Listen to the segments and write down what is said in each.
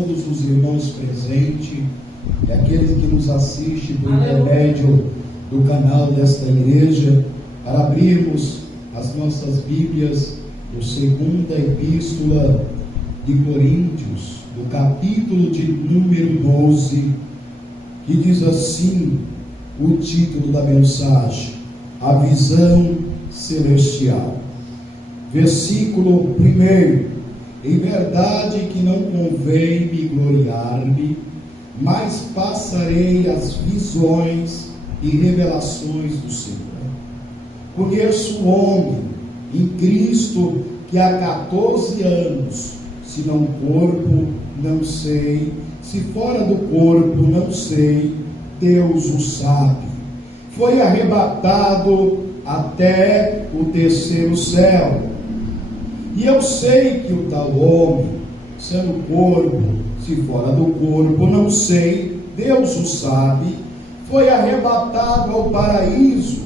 todos os irmãos presentes e aqueles que nos assistem por intermédio do canal desta igreja, para abrirmos as nossas Bíblias no segunda epístola de Coríntios, do capítulo de número 12, que diz assim o título da mensagem: a visão celestial. Versículo 1: em verdade que não convém me gloriar-me, mas passarei as visões e revelações do Senhor. Conheço o homem em Cristo que há 14 anos, se não corpo, não sei, se fora do corpo, não sei, Deus o sabe. Foi arrebatado até o terceiro céu. E eu sei que o tal homem, sendo corpo, se fora do corpo, não sei, Deus o sabe, foi arrebatado ao paraíso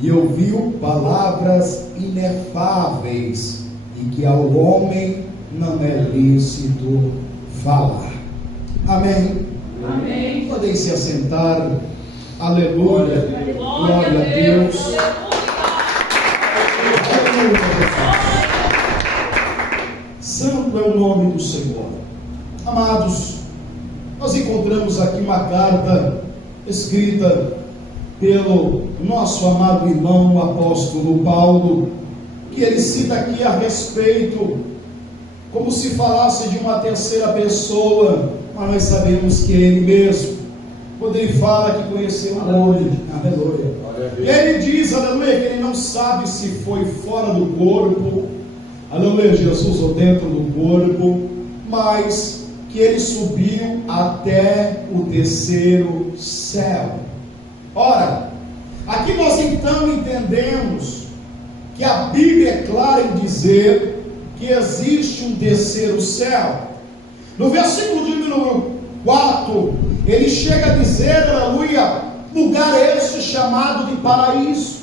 e ouviu palavras inefáveis e que ao homem não é lícito falar. Amém? Amém. Podem se assentar. Aleluia. Glória a Deus. Santo é o nome do Senhor. Amados, nós encontramos aqui uma carta escrita pelo nosso amado irmão, o apóstolo Paulo, que ele cita aqui a respeito, como se falasse de uma terceira pessoa, mas nós sabemos que é ele mesmo, quando ele fala que conheceu o homem. Aleluia. E ele diz, aleluia, que ele não sabe se foi fora do corpo, aleluia, Jesus, ou dentro do corpo, mas que ele subiu até o terceiro céu. Ora, aqui nós então entendemos que a Bíblia é clara em dizer que existe um terceiro céu. No versículo de número 4, ele chega a dizer, aleluia, lugar esse chamado de paraíso.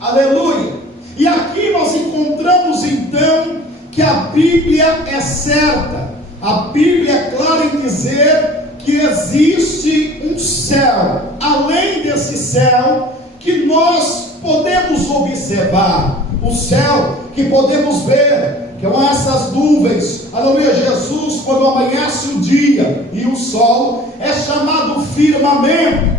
Aleluia. E aqui nós encontramos então que a Bíblia é certa. A Bíblia é clara em dizer que existe um céu, além desse céu que nós podemos observar, o céu que podemos ver, que são essas nuvens, aleluia. Jesus, quando amanhece o dia e o sol, é chamado firmamento,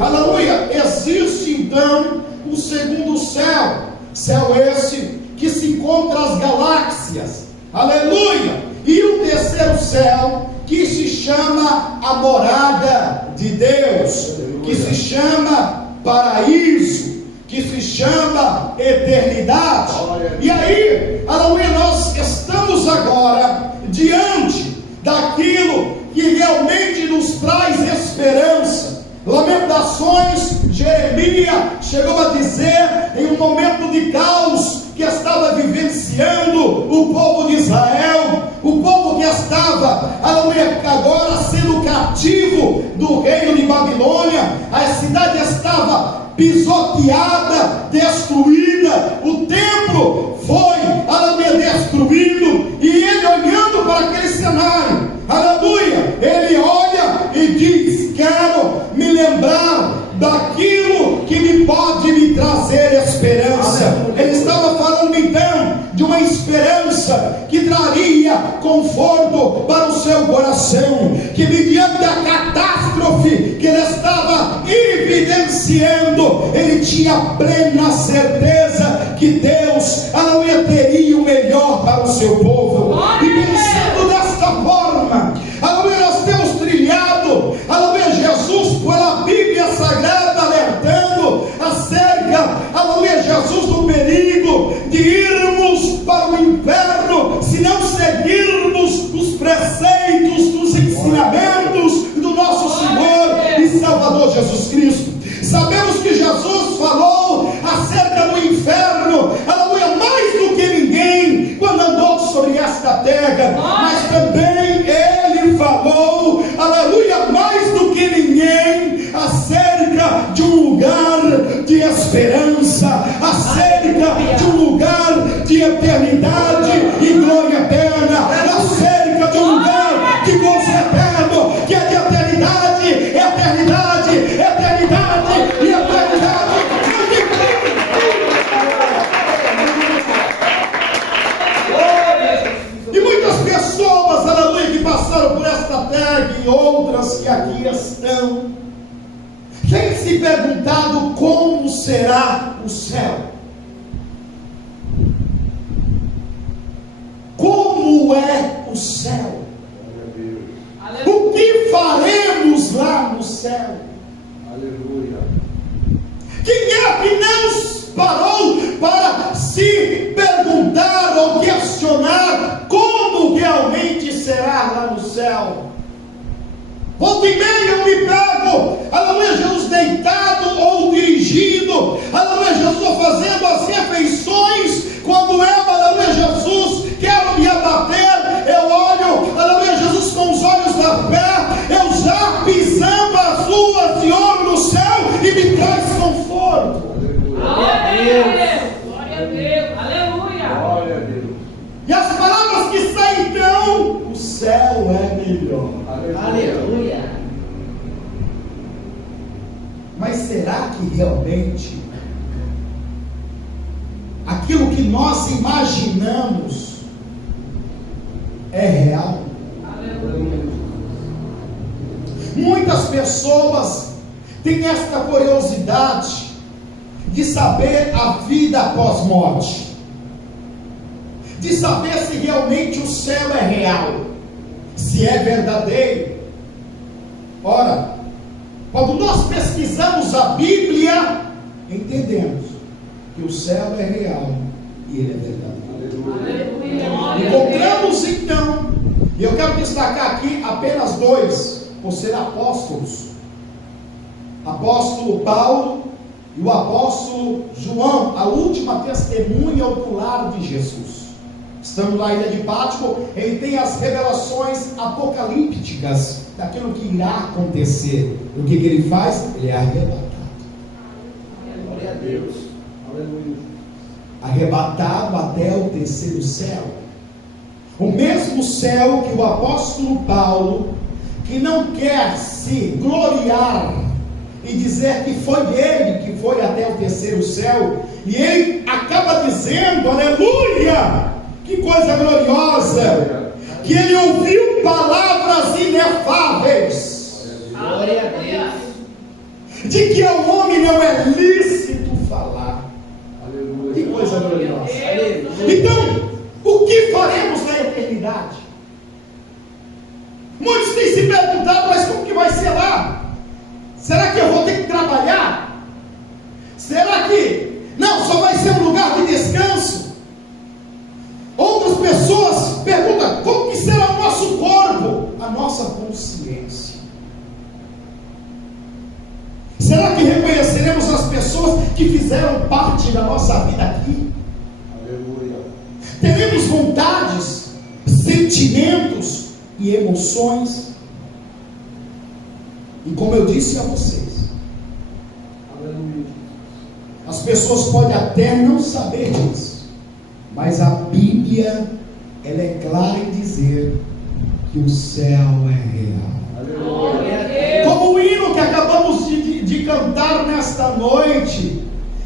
aleluia. Existe então o segundo céu, céu esse que se encontra as galáxias, aleluia. E o terceiro céu, que se chama a morada de Deus, que se chama paraíso, que se chama eternidade. E aí, aleluia, nós estamos agora diante daquilo que realmente nos traz esperança. Lamentações, Jeremias chegou a dizer, em um momento de caos que estava vivenciando o povo de Israel, o povo que estava, aleluia, agora sendo cativo do reino de Babilônia, a cidade estava pisoteada, destruída, o templo foi, aleluia, destruído, e ele olhando para aquele cenário, aleluia, ele olha e diz: quero me lembrar daquilo que me pode me trazer esperança. Ele estava falando então de uma esperança que traria conforto para o seu coração, que mediante a catástrofe que ele estava evidenciando, ele tinha plena certeza que Deus, aleluia, teria o melhor para o seu povo. E pensando desta forma, aleluia, nós temos trilhado, aleluia, Jesus pela Bíblia Sagrada alertando acerca, aleluia, Jesus, do perigo de irmos para o inferno se não seguirmos os preceitos, dos ensinamentos do nosso Senhor e Salvador Jesus Cristo. Sabemos que Jesus falou acerca do inferno, aleluia, mais do que ninguém, quando andou sobre esta entre outras que aqui estão, tem se perguntado como será o céu? Como é o céu? O que faremos lá no céu? Aleluia. Quem é que não parou para se perguntar ou questionar como realmente será lá no céu? Volta e meia eu me pego, aleluia, Jesus deitado ou dirigindo, aleluia, Jesus fazendo as refeições, quando eu, aleluia, Jesus, quero me abater, eu olho, aleluia, Jesus com os olhos da fé, eu já pisando as ruas de ouro no céu e me traz conforto. Glória a Deus, glória a Deus, aleluia. Glória a Deus. E as palavras que saem então, o céu é melhor. Aleluia. Mas será que realmente aquilo que nós imaginamos é real? Aleluia. Muitas pessoas têm esta curiosidade de saber a vida após morte, de saber se realmente o céu é real, se é verdadeiro. Ora, quando nós pesquisamos a Bíblia, entendemos que o céu é real e ele é verdadeiro. Aleluia. Encontramos então, e eu quero destacar aqui apenas dois, por ser apóstolos: apóstolo Paulo e o apóstolo João, a última testemunha ocular de Jesus. Estamos na ilha de Pátimo, ele tem as revelações apocalípticas daquilo que irá acontecer. O que ele faz? Ele é arrebatado. Glória a Deus. Aleluia. Arrebatado até o terceiro céu. O mesmo céu que o apóstolo Paulo, que não quer se gloriar e dizer que foi ele que foi até o terceiro céu, e ele acaba dizendo, aleluia, que coisa gloriosa, que ele ouviu palavras inefáveis, Glória a Deus. de que ao homem não é lícito falar. Aleluia. Que coisa gloriosa. Aleluia. Então, o que faremos na eternidade? Muitos têm se perguntado, mas como que vai ser lá? Será que eu vou ter que trabalhar? Será que não, só vai ser um lugar de descanso? Outras pessoas perguntam, como que será o nosso corpo? A nossa consciência. Será que reconheceremos as pessoas que fizeram parte da nossa vida aqui? Aleluia. Teremos vontades, sentimentos e emoções? E como eu disse a vocês, Aleluia. as pessoas podem até não saber disso, mas a Bíblia, ela é clara em dizer que o céu é real. Glória a Aleluia. Deus. Como o hino que acabamos de cantar nesta noite,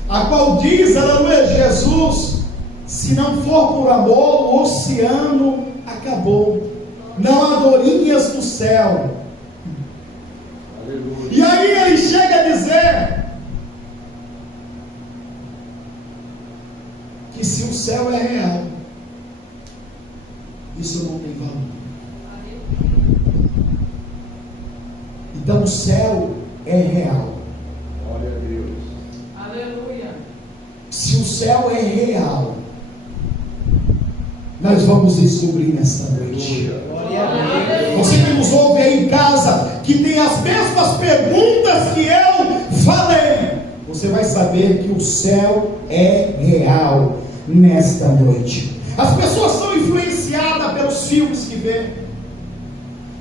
a qual diz, aleluia, Jesus, se não for por amor, o oceano acabou, não há dorinhas no céu. Aleluia. E aí ele chega a dizer que se o céu é real, isso não tem valor. Então o céu é real. Glória a Deus. Aleluia. Se o céu é real, nós vamos descobrir nesta noite. Aleluia. Glória a Deus. Você que nos ouve aí em casa, que tem as mesmas perguntas que eu falei, você vai saber que o céu é real nesta noite. As pessoas são influenciadas pelos filmes que vê,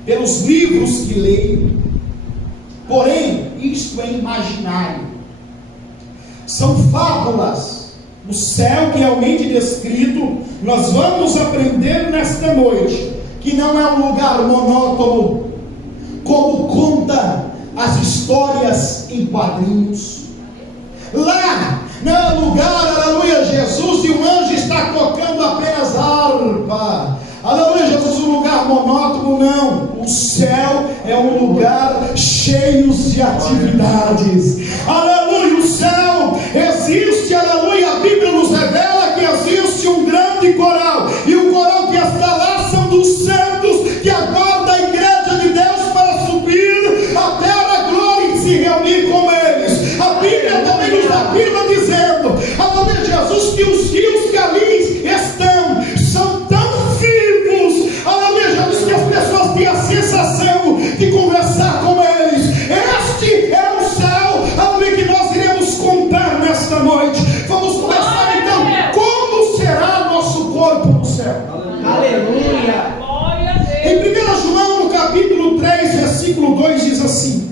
pelos livros que leem, porém, isto é imaginário, são fábulas. O céu que é realmente descrito, nós vamos aprender nesta noite, que não é um lugar monótono, como conta as histórias em quadrinhos. Lá não é lugar, aleluia, Jesus e o anjo está tocando apenas harpa, aleluia, Jesus, um lugar monótono, não. O céu é de atividades. Aleluia, o céu existe, aleluia. A Bíblia nos revela que existe um grande coral, e o coral que está lá são dos santos que aguarda a igreja de Deus para subir até a glória e se reunir com eles. A Bíblia também nos afirma dizendo, aleluia, Jesus, que os rios que ali estão são tão vivos, aleluia, Jesus, que as pessoas têm a sensação de conversar com eles. Este é o céu, aleluia, que nós iremos contar nesta noite. Vamos começar então, como será nosso corpo no céu? Aleluia. Em 1 João, no capítulo 3, versículo 2, diz assim: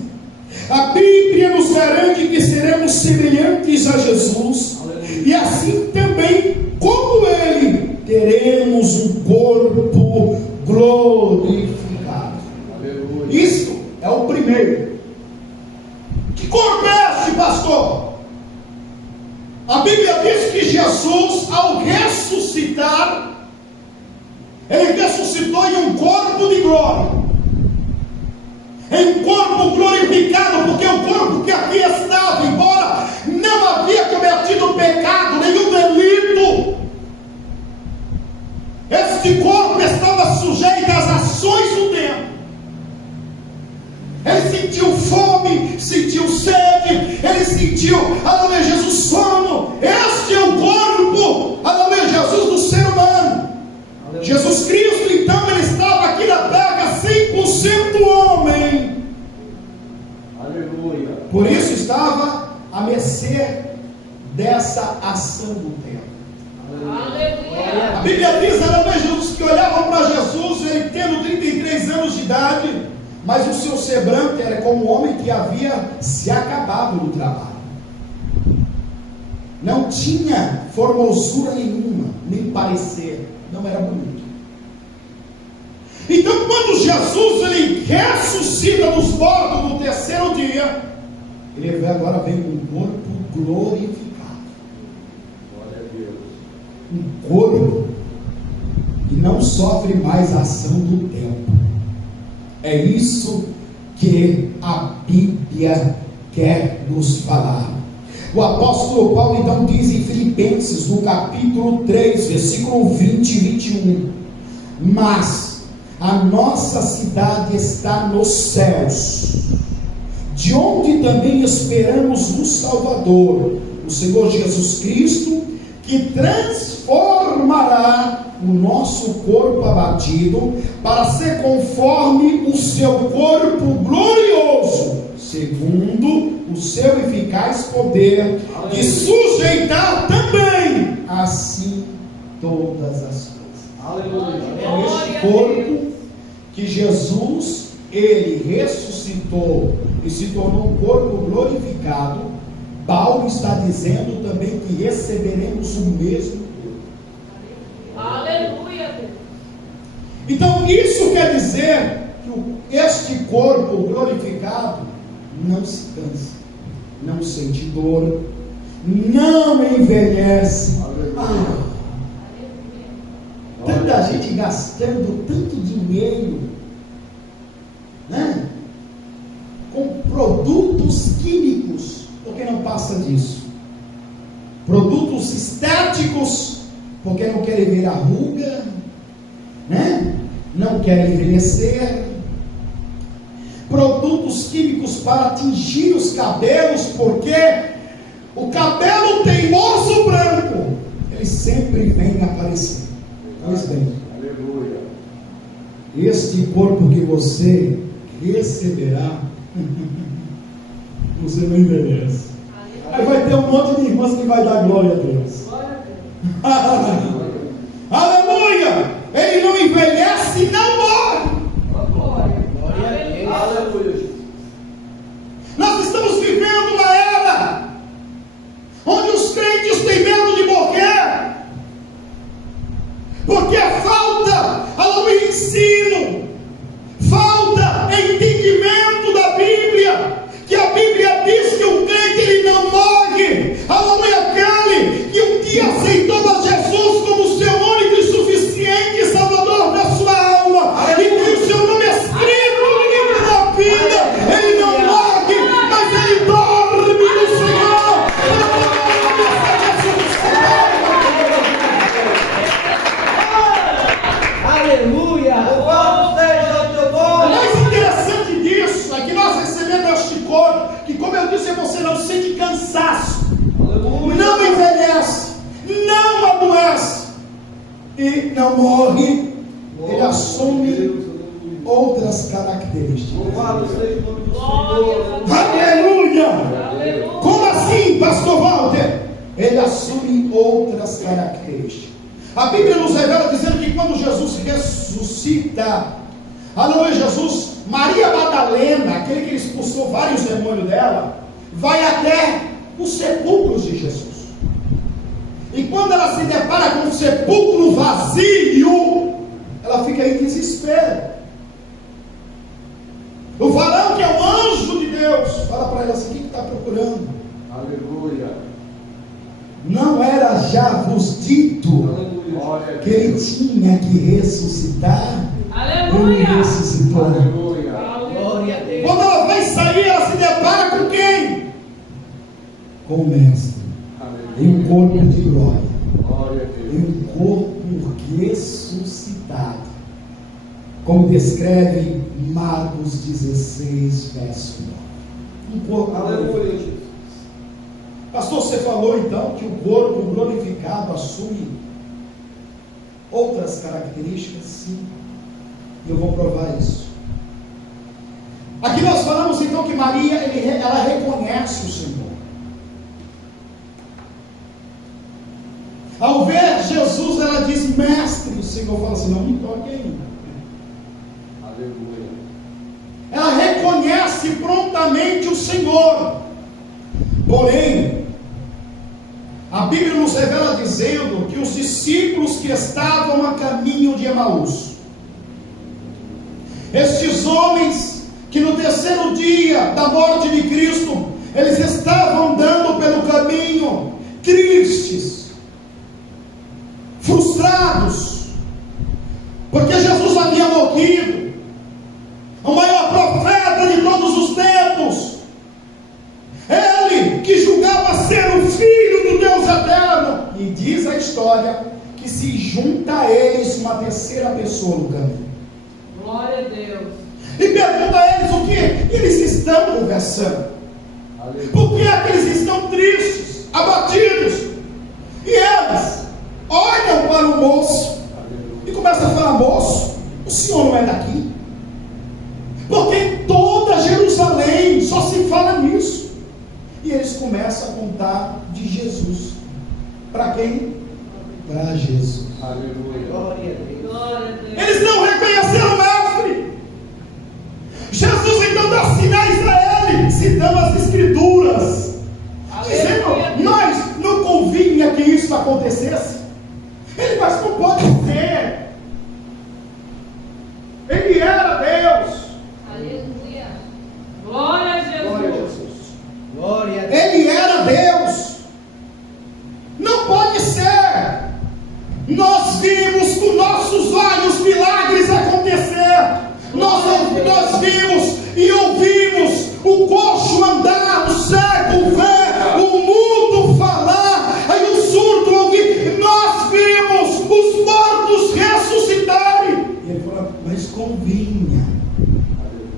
a Bíblia nos garante que seremos semelhantes a Jesus, e assim também, como Ele, teremos um corpo glorificado. Aleluia. Isto é o primeiro. Que corpo é este, pastor? A Bíblia diz que Jesus, ao ressuscitar, Ele ressuscitou em um corpo de glória, em um corpo glorificado, porque o corpo que aqui estava, embora não havia cometido pecado, nenhum delito, este corpo estava sujeito às ações do tempo. Ele sentiu fome, sentiu sede, ele sentiu, aleluia, Jesus, sono. Este é o corpo, aleluia, Jesus, do ser humano. Aleluia. Jesus Cristo, então, ele estava aqui na terra 100% homem. Aleluia. Por isso estava a mercê dessa ação do tempo. Aleluia. A Bíblia diz, aleluia, Jesus, que olhavam para Jesus, ele tendo 33 anos de idade, mas o seu semblante era como um homem que havia se acabado no trabalho. Não tinha formosura nenhuma, nem parecer, não era bonito. Então, quando Jesus ele ressuscita dos mortos no terceiro dia, ele agora vem com um corpo glorificado. Glória a Deus. Um corpo que não sofre mais a ação do tempo. É isso que a Bíblia quer nos falar. O apóstolo Paulo então diz em Filipenses, no capítulo 3, versículo 20 e 21: mas a nossa cidade está nos céus, de onde também esperamos no Salvador, o Senhor Jesus Cristo, que transformará o nosso corpo abatido para ser conforme o seu corpo glorioso, segundo o seu eficaz poder, de sujeitar também assim todas as coisas. Aleluia. É este corpo que Jesus, ele ressuscitou e se tornou um corpo glorificado. Paulo está dizendo também que receberemos o mesmo. Aleluia, Deus. Então isso quer dizer que este corpo glorificado não se cansa, não sente dor, não envelhece. Tanta gente gastando tanto dinheiro, né, com produtos químicos, porque não passa disso. Produtos estéticos, porque não querem ver a ruga, né? Não querem envelhecer. Produtos químicos para atingir os cabelos, porque o cabelo teimoso branco, ele sempre vem aparecer. Pois bem, Aleluia. este corpo que você receberá, você não envelhece. Aí vai ter um monte de irmãs que vai dar glória a Deus. Aleluia! Ele não envelhece e não morre. Aleluia. Nós estamos vivendo uma era onde os crentes têm medo de morrer, porque falta, aleluia, ensino, falta entendimento da Bíblia, que a Bíblia diz que o crente ele não morre, aleluia, aquele que um dia aceitou a Jesus como características. Louvado seja o nome do Glória Senhor. Aleluia! Aleluia. Como assim, pastor Walter? Ele assume outras características. A Bíblia nos revela dizendo que quando Jesus ressuscita, aleluia, Jesus, Maria Madalena, aquele que expulsou vários demônios dela, vai até os sepulcros de Jesus. E quando ela se depara com o sepulcro vazio, ela fica em desespero. O varão, que é o anjo de Deus, fala para ela assim: o que está procurando? Aleluia. Não era já vos dito Glória a que ele Deus. tinha que ressuscitar? Ele Aleluia. ressuscitou. Aleluia. Glória a Deus. Quando ela vai sair, ela se depara com quem? Com o Mestre, em um corpo de glória, Glória a em Deus. um corpo ressuscitado, como descreve Marcos 16, verso 9. Um corpo glorificado. Aleluia, Jesus. Pastor, você falou então que o corpo glorificado assume outras características? Sim, eu vou provar isso. Aqui nós falamos então que Maria, ela reconhece o Senhor. Ao ver Jesus, ela diz: mestre. O Senhor fala assim: não me toque ainda. Aleluia. Ela reconhece prontamente o Senhor. Porém, a Bíblia nos revela dizendo que os discípulos que estavam a caminho de Emaús, estes homens que no terceiro dia da morte de Cristo, eles estavam andando pelo caminho, tristes, frustrados, porque Jesus havia morrido, o maior profeta de todos os tempos, ele que julgava ser o Filho do Deus eterno, e diz a história que se junta a eles uma terceira pessoa no caminho, Glória a Deus. e pergunta a eles o que eles estão conversando. Aleluia. Por que é que eles estão tristes, abatidos? E eles olham para o moço e começam a falar: moço, o senhor não é daqui? Porque em toda Jerusalém só se fala nisso. E eles começam a contar de Jesus. Para quem? Para Jesus. Aleluia. Glória a Deus. Glória a Deus. Eles não reconheceram o mestre. Jesus então dá sinais a ele, citando as escrituras, dizendo: mas não convinha que isso acontecesse. Ele: mas não pode ser. Ele era Deus. Aleluia. Glória a Jesus. Glória a Jesus. Glória a Deus. Ele era Deus. Não pode ser. Nós vimos com nossos olhos milagres acontecer. Nós vimos e ouvimos o coxo andar, o cego ver, o mudo falar, aí o surdo ouvir. Nós vimos os mortos ressuscitarem. E ele falou: mas convinha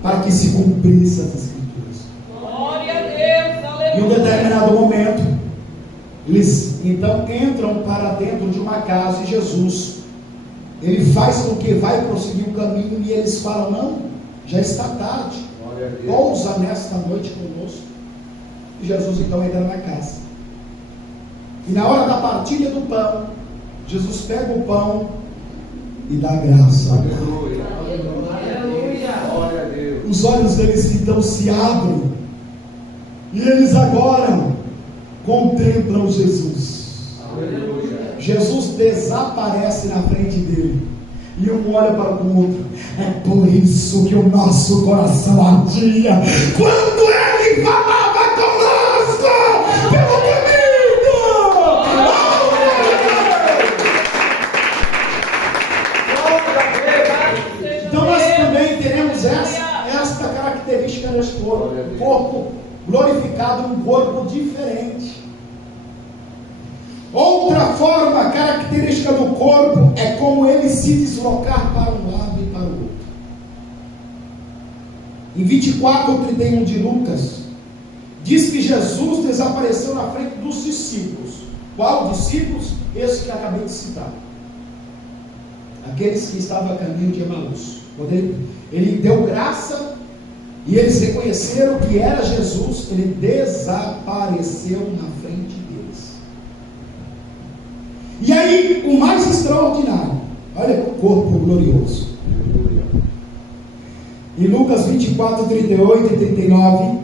para que se cumprisse as escrituras. Glória a Deus. Em um Aleluia. determinado momento, eles então entram para dentro de uma casa, e Jesus, ele faz com que vai prosseguir o caminho, e eles falam: não, já está tarde, Glória a Deus. pousa nesta noite conosco. E Jesus então entra na casa, e na hora da partilha do pão, Jesus pega o pão e dá graça ao Pai. Aleluia. Aleluia. Glória a Deus. Os olhos deles então se abrem, e eles agora contemplam Jesus. Aleluia. Jesus desaparece na frente dele, e um olha para o outro. É por isso que o nosso coração ardia quando ele falava conosco pelo caminho. Então nós também teremos esta característica neste corpo, um corpo glorificado, um corpo diferente. Outra forma característica do corpo é como ele se deslocar para um lado e para o outro. Em 24:31 de Lucas, diz que Jesus desapareceu na frente dos discípulos. Qual discípulos? Esse que acabei de citar. Aqueles que estavam a caminho de Emaús. Quando ele deu graça e eles reconheceram que era Jesus, ele desapareceu na frente deles. E aí, o mais extraordinário, olha o corpo glorioso. Em Lucas 24, 38 e 39,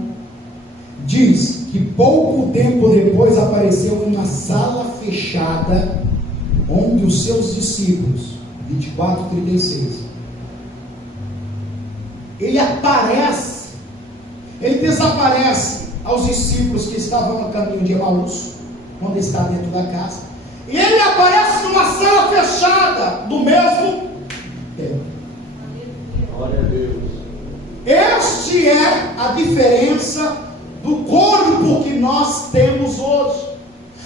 diz que pouco tempo depois apareceu uma sala fechada, onde os seus discípulos, 24, 36, ele aparece, ele desaparece aos discípulos que estavam no caminho de Emaús, quando está dentro da casa, e ele aparece numa sala fechada, do mesmo tempo. Glória a Deus. Este é a diferença do corpo que nós temos hoje.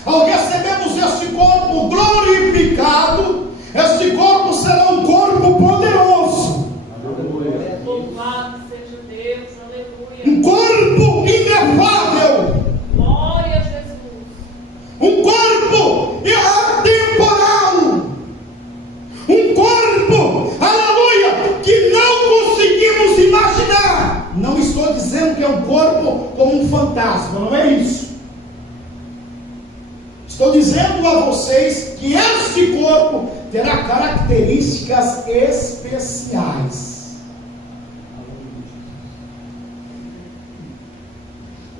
Ao recebemos este corpo glorificado, este corpo será um corpo poderoso, Aleluia. Louvado seja Deus, aleluia. um corpo inefável, Glória a Jesus. um corpo atemporal, um corpo, aleluia, que não conseguimos imaginar. Não estou dizendo que é um corpo como um fantasma, não é isso. Estou dizendo a vocês que este corpo terá características especiais.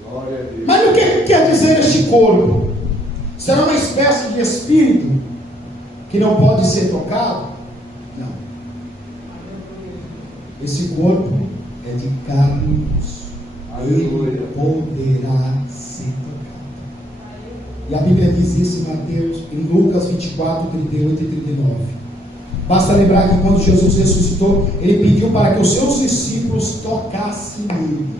Glória a Deus. Mas o que quer dizer este corpo? Será uma espécie de espírito que não pode ser tocado? Não. Esse corpo é de carne e osso. Ele poderá ser tocado. E a Bíblia diz isso em Mateus, em Lucas 24, 38 e 39. Basta lembrar que quando Jesus ressuscitou, ele pediu para que os seus discípulos tocassem nele.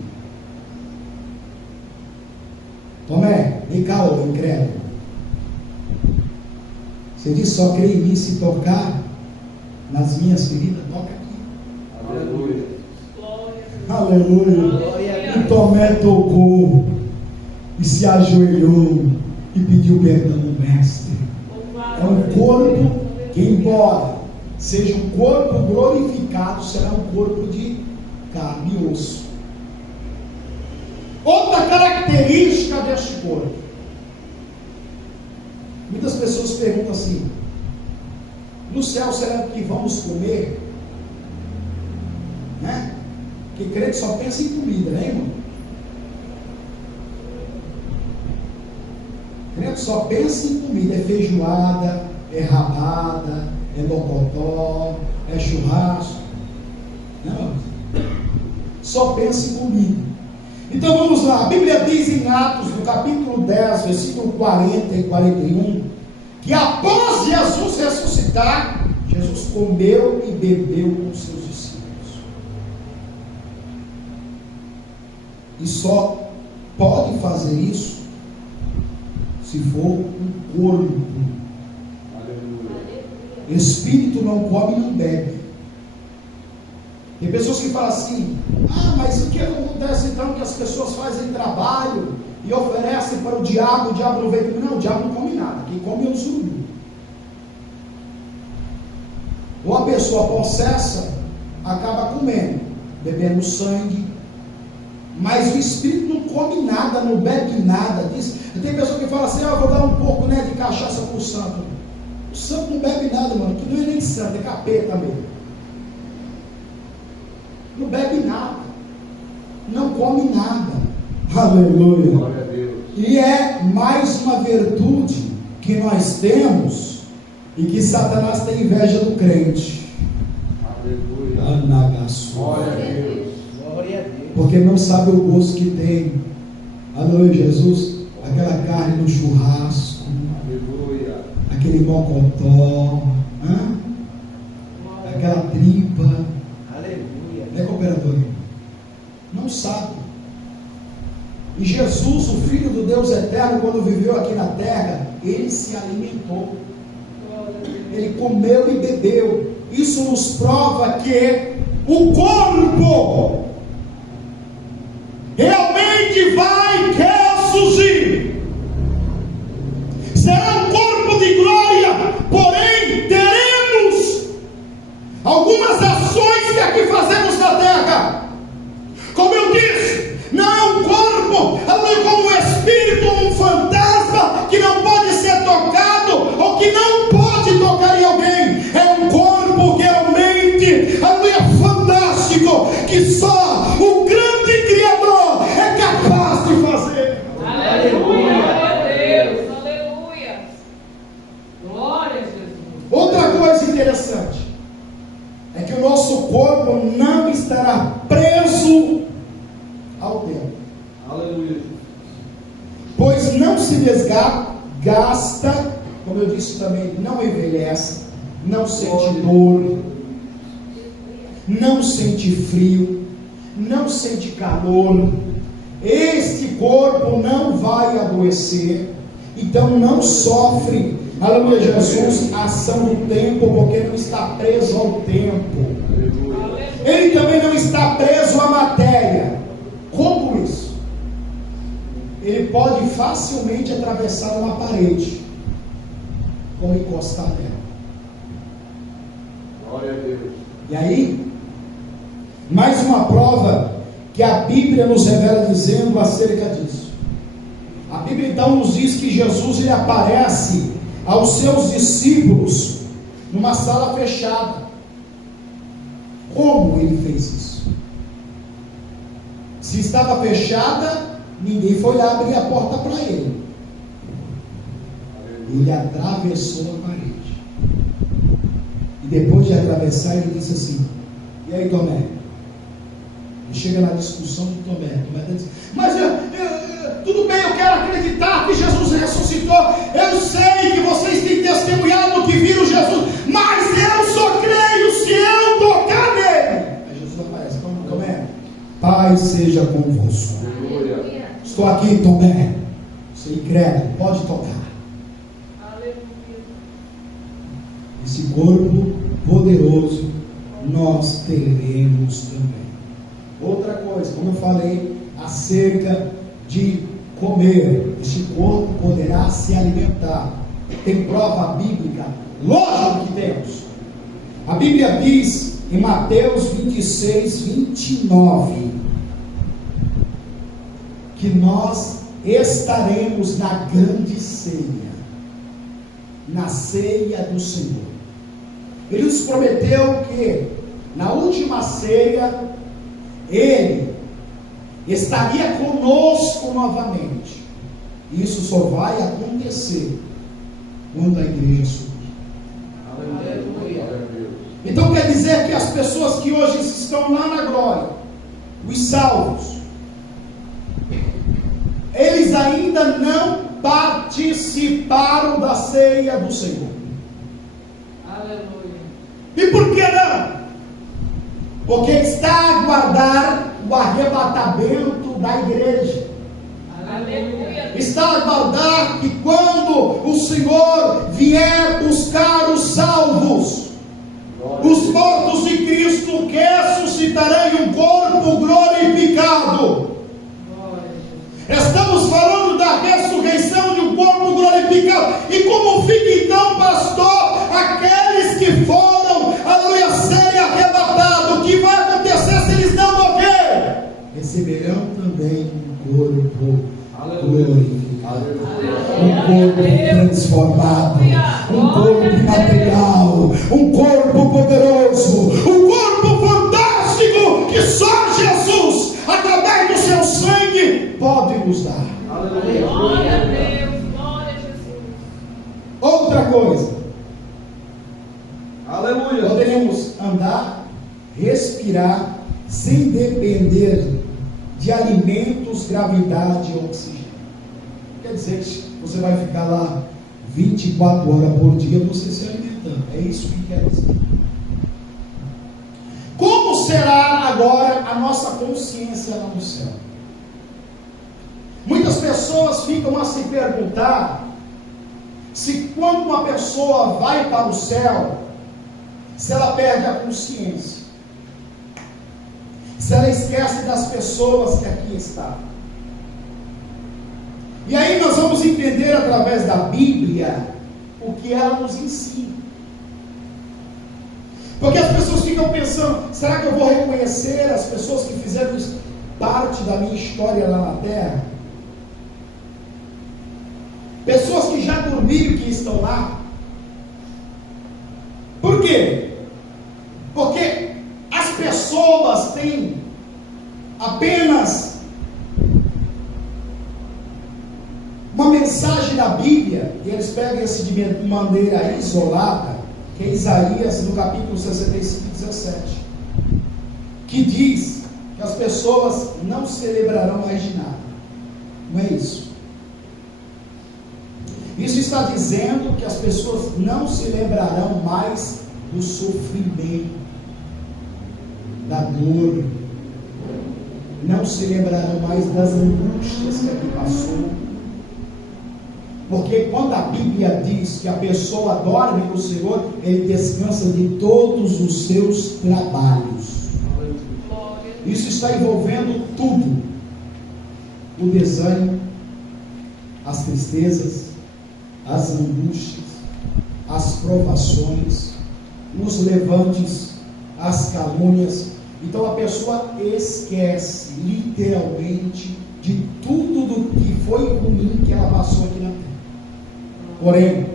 Tomé, vem cá, ô incrédulo. Você diz, só crê em mim se tocar nas minhas feridas? Toca aqui. Aleluia. Glória Aleluia. Glória a E Deus. Tomé tocou e se ajoelhou e pediu perdão ao mestre. É um corpo que, embora seja um corpo glorificado, será um corpo de carne e osso. Outra característica deste corpo. Muitas pessoas perguntam assim: no céu será que vamos comer? Né? Porque crente só pensa em comida, né, irmão? Crente só pensa em comida, é feijoada, é rabada, é mocotó, é churrasco. Não, só pensa em comida. Então vamos lá, a Bíblia diz em Atos, no capítulo 10, versículo 40 e 41, que após Jesus ressuscitar, Jesus comeu e bebeu com seus discípulos. E só pode fazer isso se for um corpo. Aleluia. Espírito não come e não bebe. Tem pessoas que falam assim: ah, mas o que acontece então que as pessoas fazem trabalho e oferecem para o diabo não vem comer? Não, o diabo não come nada, quem come é o sururu. Ou a pessoa possessa acaba comendo, bebendo sangue, mas o espírito não come nada, não bebe nada. Tem pessoa que fala assim: ah, vou dar um pouco, né, de cachaça para o santo. O santo não bebe nada, mano, que não é nem santo, é capeta mesmo. Não bebe nada, não come nada. Aleluia. Glória a Deus. E é mais uma virtude que nós temos e que Satanás tem inveja do crente. Aleluia. Anagaçu. Glória a Deus. Glória a Deus. Porque não sabe o gosto que tem. Aleluia, Jesus. Aquela carne no churrasco, Aleluia. aquele mocotó, aquela tripa. Aleluia. Né, cooperador? Não sabe. E Jesus, o Filho do Deus Eterno, quando viveu aqui na terra, ele se alimentou. Ele comeu e bebeu. Isso nos prova que o corpo realmente vai ressurgir. Será um corpo de glória, porém teremos algumas ações que aqui só o grande Criador é capaz de fazer. Aleluia. Glória a Deus. Aleluia. Glória a Jesus. Outra coisa interessante é que o nosso corpo não estará preso ao tempo, Aleluia. pois não se desgasta, como eu disse também, não envelhece, não sente dor, não sente frio, não sente calor. Este corpo não vai adoecer, então não sofre, aleluia, Jesus, a ação do tempo, porque não está preso ao tempo. Aleluia. Ele também não está preso à matéria. Como isso? Ele pode facilmente atravessar uma parede ou encostar nela. Glória a Deus. E aí, mais uma prova que a Bíblia nos revela dizendo acerca disso. A Bíblia então nos diz que Jesus ele aparece aos seus discípulos numa sala fechada. Como ele fez isso? Se estava fechada, ninguém foi lá abrir a porta para ele. Ele atravessou a parede. E depois de atravessar, ele disse assim: e aí, Tomé? E chega na discussão de Tomé. Tomé diz: mas tudo bem, eu quero acreditar que Jesus ressuscitou. Eu sei que vocês têm testemunhado que viram Jesus, mas eu só creio se eu tocar nele. Aí Jesus aparece: como, Tomé? Pai seja convosco. Aleluia. Estou aqui, Tomé. Você é incrédulo, pode tocar. Esse corpo poderoso nós teremos também. Outra coisa, como eu falei, acerca de comer, este corpo poderá se alimentar. Tem prova bíblica? Lógico que temos. A Bíblia diz em Mateus 26, 29 que nós estaremos na grande ceia, na ceia do Senhor. Ele nos prometeu que na última ceia Ele estaria conosco novamente. Isso só vai acontecer quando a igreja subir. Aleluia. Então quer dizer que as pessoas que hoje estão lá na glória, os salvos, eles ainda não participaram da ceia do Senhor. Aleluia. E por que não? Porque está a aguardar o arrebatamento da igreja. Aleluia. Está a aguardar que quando o Senhor vier buscar os salvos, os mortos de Cristo ressuscitarão em um corpo glorificado. Estamos falando da ressurreição de um corpo glorificado. E como fica então, pastor, aqueles que foram, aleluia, serem arrebatados? O que vai acontecer se eles não morrerem? Receberão também um corpo glorificado, um corpo transformado, um corpo imaterial, um corpo poderoso, um corpo fantástico que só Jesus, através do seu sangue, pode nos dar. Glória a Deus. Glória a Jesus. Outra coisa, Aleluia. poderemos andar, respirar, sem depender de alimentos, gravidade e oxigênio. Quer dizer que você vai ficar lá 24 horas por dia você se alimentando. É isso que quer dizer. Como será agora a nossa consciência lá no céu? Muitas pessoas ficam a se perguntar se quando uma pessoa vai para o céu, se ela perde a consciência, se ela esquece das pessoas que aqui estão. E aí nós vamos entender através da Bíblia o que ela nos ensina. Porque as pessoas ficam pensando: será que eu vou reconhecer as pessoas que fizeram parte da minha história lá na terra? Pessoas que já dormiram e que estão lá. Por quê? Porque as pessoas têm apenas uma mensagem da Bíblia, e eles pegam esse de maneira isolada, que é Isaías no capítulo 65, 17, que diz que as pessoas não celebrarão mais de nada. Não é isso. Isso está dizendo que as pessoas não se lembrarão mais do sofrimento, da dor, não se lembrarão mais das angústias que aqui passou. Porque quando a Bíblia diz que a pessoa dorme no Senhor, ele descansa de todos os seus trabalhos. Isso está envolvendo tudo: o desânimo, as tristezas, as angústias, as provações, os levantes, as calúnias. Então a pessoa esquece literalmente de tudo do que foi ruim que ela passou aqui na terra. Porém,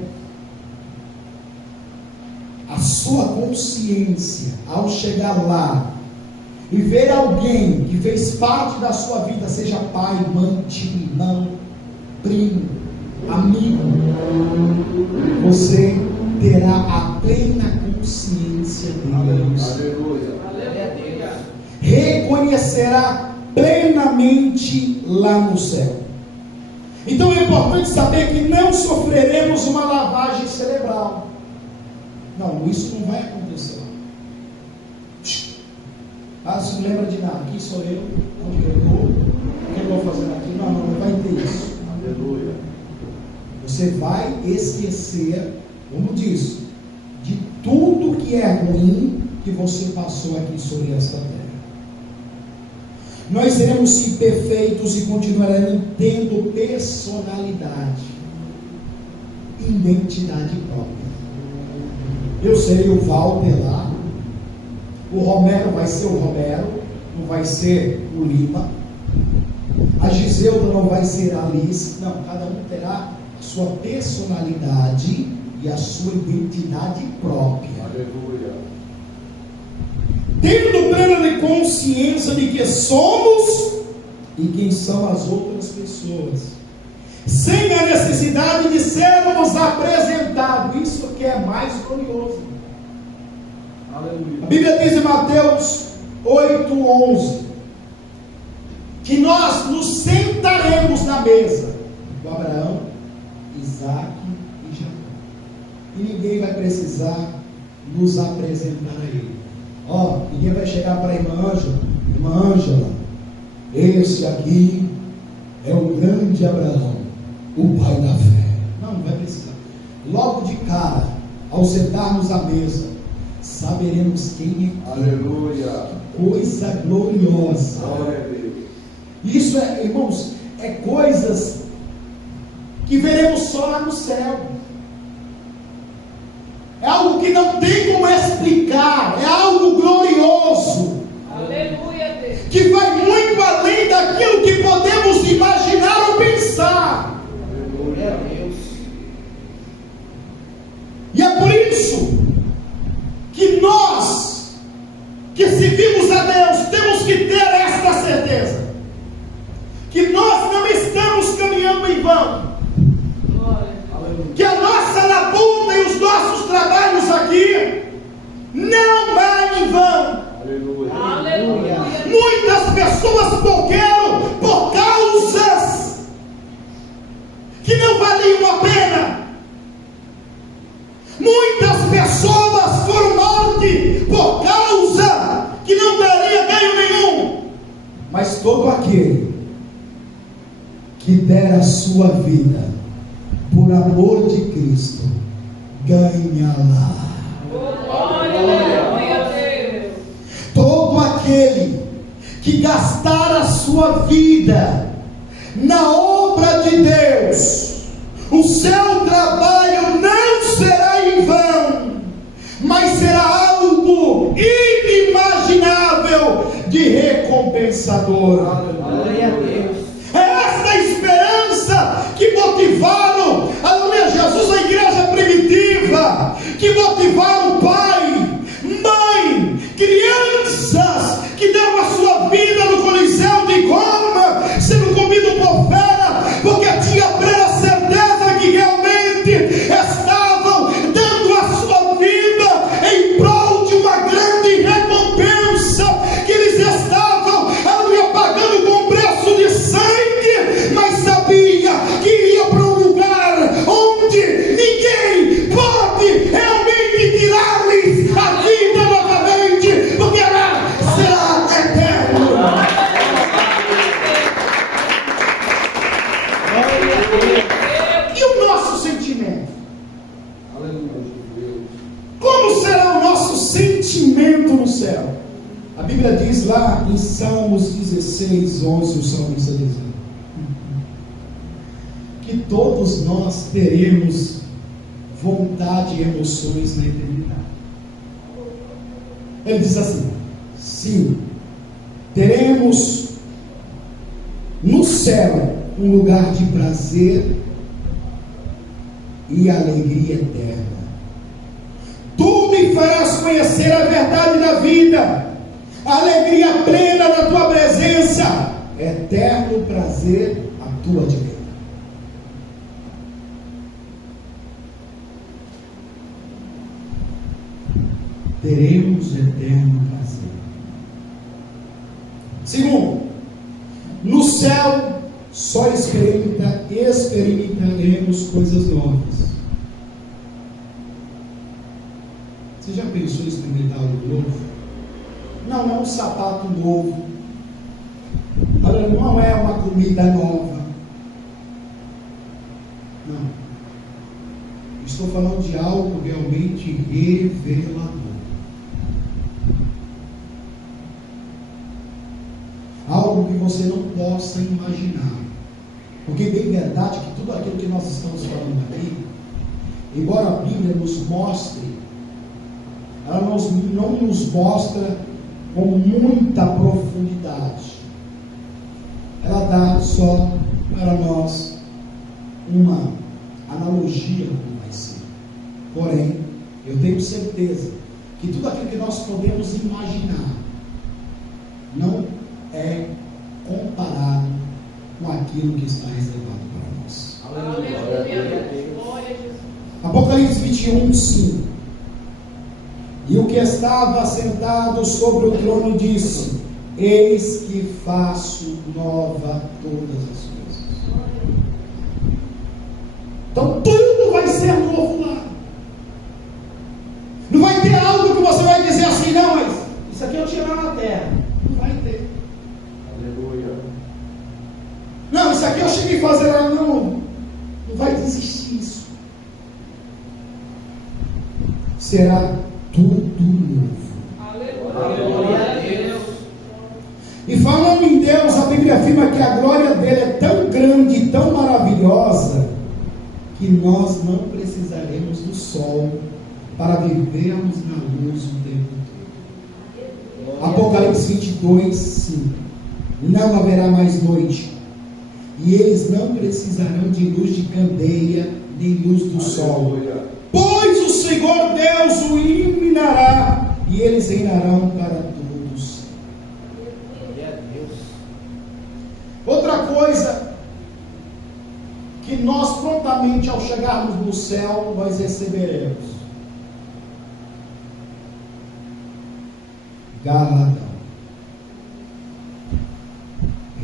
a sua consciência, ao chegar lá e ver alguém que fez parte da sua vida, seja pai, mãe, tio, irmão, primo, amigo, você terá a plena consciência de Deus. Aleluia. Aleluia. Reconhecerá plenamente lá no céu. Então é importante saber que não sofreremos uma lavagem cerebral. Não, isso não vai acontecer. Ah, você não lembra de nada. Aqui sou eu, onde eu estou, o que eu estou fazendo aqui. Não vai ter isso. Aleluia. Você vai esquecer, como diz, de tudo que é ruim que você passou aqui sobre esta terra. Nós seremos imperfeitos e continuaremos tendo personalidade, identidade própria. Eu serei o Walter lá, o Romero vai ser o Romero, não vai ser o Lima, a Giselda não vai ser a Alice, não, cada um terá a sua personalidade e a sua identidade própria. Aleluia. Tendo plena consciência de que somos e quem são as outras pessoas, sem a necessidade de sermos apresentados. Isso que é mais glorioso. Aleluia. A Bíblia diz em Mateus 8:11 que nós nos sentaremos na mesa com Abraão, Isaac e Jacó, e ninguém vai precisar nos apresentar a ele. Ninguém vai chegar para a irmã Ângela, esse aqui é o grande Abraão, o pai da fé. Não vai precisar. Logo de cara, ao sentarmos à mesa, saberemos quem é. Aleluia. Coisa gloriosa. Glória a Deus. Isso é, irmãos, é coisas que veremos só lá no céu. É algo que não tem como explicar, é algo glorioso. Aleluia, Deus. Que vai muito além daquilo que podemos imaginar ou pensar. Glória a Deus. E é por isso que nós, que servimos a Deus, temos que ter esta certeza, que nós não estamos caminhando em vão, que a nossa labuta e os nossos trabalhos aqui não é em vão. Aleluia. Aleluia. Muitas pessoas morreram por causas que não valiam a pena. Muitas pessoas foram mortas por causa que não daria ganho nenhum. Mas todo aquele que der a sua vida por amor de Cristo, ganhará. Glória, aleluia, Deus. Todo aquele que gastar a sua vida na obra de Deus, o seu trabalho não será em vão, mas será algo inimaginável de recompensador. Glória a Deus. É esta a esperança que motivaram, aleluia, Jesus, a igreja primitiva, que motivaram pai, mãe, crianças que deram a sua vida no Coliseu 6:11, o salmista diz que todos nós teremos vontade e emoções na eternidade. Ele diz assim: sim, teremos no céu um lugar de prazer e alegria eterna. Tu me farás conhecer a verdade da vida, a alegria plena da tua presença, eterno prazer à tua direita. Teremos eterno prazer. Segundo, no céu só experimentaremos coisas novas. Você já pensou em experimentar algo novo? Não é um sapato novo, não é uma comida nova. Não. Estou falando de algo realmente revelador. Algo que você não possa imaginar. Porque é bem verdade que tudo aquilo que nós estamos falando aqui, embora a Bíblia nos mostre, ela não nos mostra com muita profundidade. Ela dá só para nós uma analogia como vai ser. Porém, eu tenho certeza que tudo aquilo que nós podemos imaginar não é comparado com aquilo que está reservado para nós. Aleluia. Glória a Jesus. Apocalipse 21:5. E o que estava sentado sobre o trono disse: eis que faço nova todas as coisas. Então tudo vai ser novo lá. Não vai ter algo que você vai dizer assim: não, mas isso aqui eu tinha lá na terra. Não vai ter. Aleluia. Não, isso aqui eu cheguei a fazer lá. Não vai existir isso. Será tudo novo. Aleluia a Deus. E falando em Deus, a Bíblia afirma que a glória dele é tão grande e tão maravilhosa que nós não precisaremos do sol para vivermos na luz o tempo todo. Apocalipse 22:5. Não haverá mais noite, e eles não precisarão de luz de candeia nem luz do sol, pois o Senhor Deus o iluminará, e eles reinarão para todos. Outra coisa que nós prontamente, ao chegarmos no céu, nós receberemos: galardão,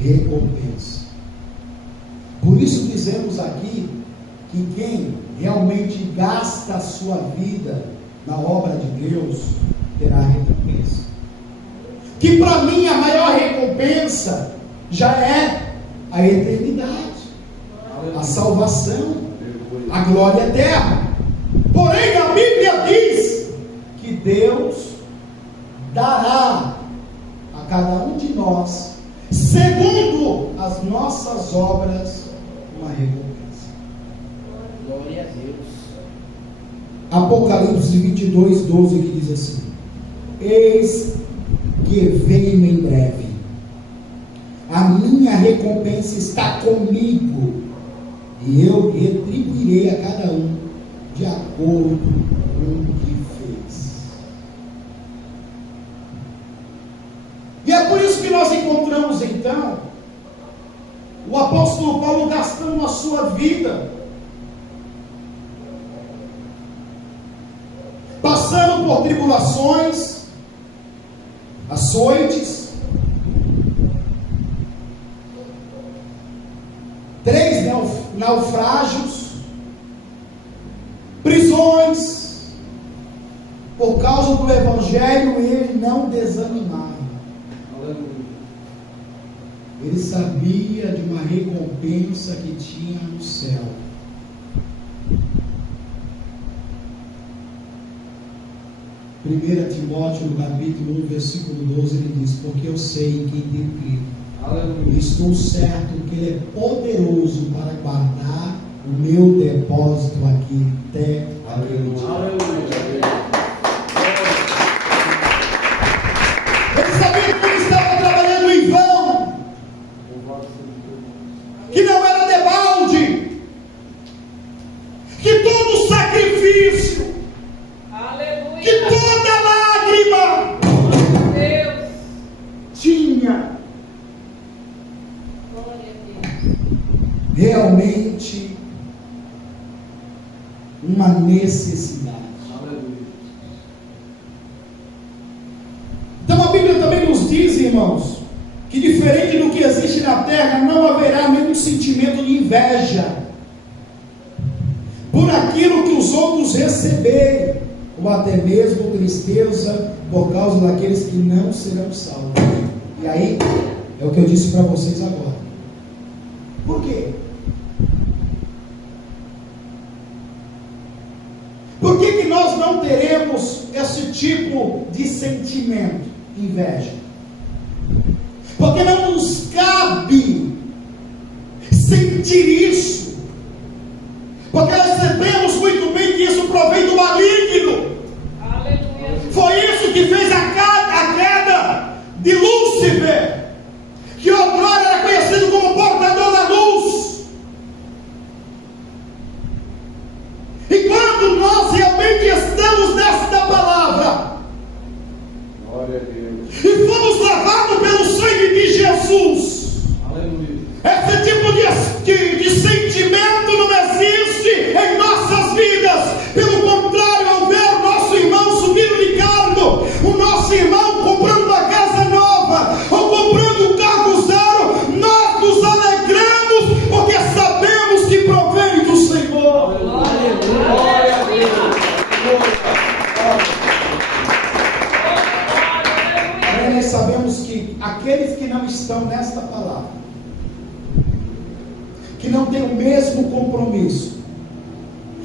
recompensa. Por isso dizemos aqui que quem realmente gasta a sua vida na obra de Deus terá recompensa. Que para mim a maior recompensa já é a eternidade, a salvação, a glória eterna. Porém a Bíblia diz que Deus dará a cada um de nós, segundo as nossas obras, uma recompensa. Glória a Deus. Apocalipse 22:12, que diz assim: eis que venho em breve, a minha recompensa está comigo, e eu retribuirei a cada um de acordo com o que fez. E é por isso que nós encontramos então o apóstolo Paulo gastando a sua vida, passando por tribulações, açoites, 3 naufrágios, prisões. Por causa do Evangelho, ele não desanimava. Ele sabia de uma recompensa que tinha no céu. Primeira Timóteo, no capítulo 1, versículo 12, ele diz: porque eu sei em quem tenho crido. Aleluia. Estou certo que Ele é poderoso para guardar o meu depósito aqui até aquele dia. Aleluia. Ele sabia que ele estava trabalhando em vão, Louvado seja Deus. que não era debalde, que todo sacrifício, Aleluia. que toda lágrima Deus. tinha Glória a Deus. realmente uma necessidade. Aleluia. Então a Bíblia também nos diz, irmãos, que diferente do que existe na terra, não haverá nenhum sentimento de inveja por aquilo que os outros receberem, ou até mesmo tristeza por causa daqueles que não serão salvos. E aí, é o que eu disse para vocês agora. Por quê? Por que nós não teremos esse tipo de sentimento, inveja? Porque não nos cabe sentir isso, porque nós sabemos muito bem que isso provém do maligno. Aleluia. Foi isso que fez a queda de Lúcifer, que outrora era conhecido como portador da luz. E quando nós realmente estamos nesta palavra, Glória a Deus. e fomos lavados pelo sangue de Jesus, Aleluia. esse tipo de sentimento não existe em nossas vidas. Pelo contrário, ao ver o nosso irmão subindo de cargo, o nosso irmão comprando uma casa nova, ou comprando um carro zero, nós nos alegramos, porque sabemos que provém do Senhor. Glória a Deus. Aí nós sabemos que aqueles que não estão nesta palavra, que não têm o mesmo compromisso,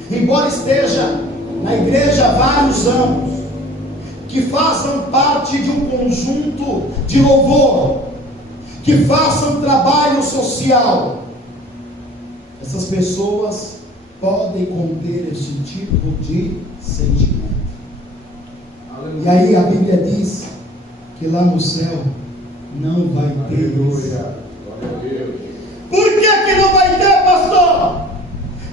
embora esteja na igreja há vários anos, que façam parte de um conjunto de louvor, que façam trabalho social, essas pessoas podem conter esse tipo de sentimento. Aleluia. E aí a Bíblia diz que lá no céu não vai ter isso. Aleluia. Glória a Deus. Por que não vai ter, pastor?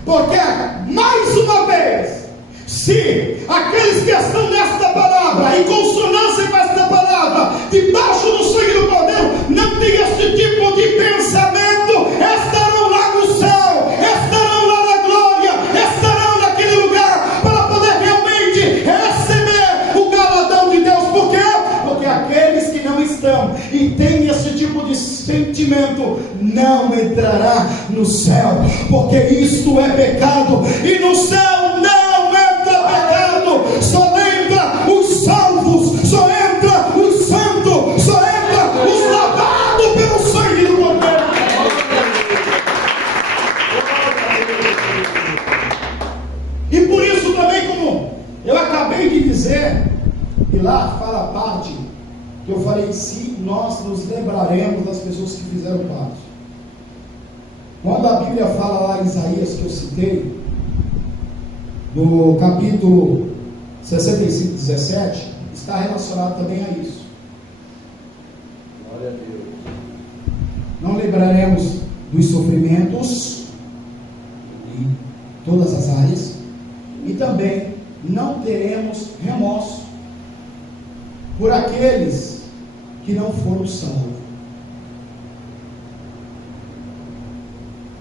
Porque, mais uma vez, se aqueles que estão nesta palavra, em consonância com esta palavra, debaixo do sangue do Cordeiro, não tem este tipo de pensamento, estarão lá no céu, estarão lá na glória, estarão naquele lugar, para poder realmente receber o galardão de Deus. Por quê? Porque aqueles que não estão e têm esse tipo de sentimento não entrará no céu, porque isto é pecado, e no céu não entra pecado, só entra os salvos, só entra os santos, só entra os lavados pelo sangue do Cordeiro. E por isso também, como eu acabei de dizer, e lá fala a parte que eu falei, se nós nos lembraremos das pessoas que fizeram parte. Quando a Bíblia fala lá em Isaías, que eu citei, no capítulo 65, 17, está relacionado também a isso. Glória a Deus. Não lembraremos dos sofrimentos em todas as áreas, e também não teremos remorso por aqueles que não foram salvos.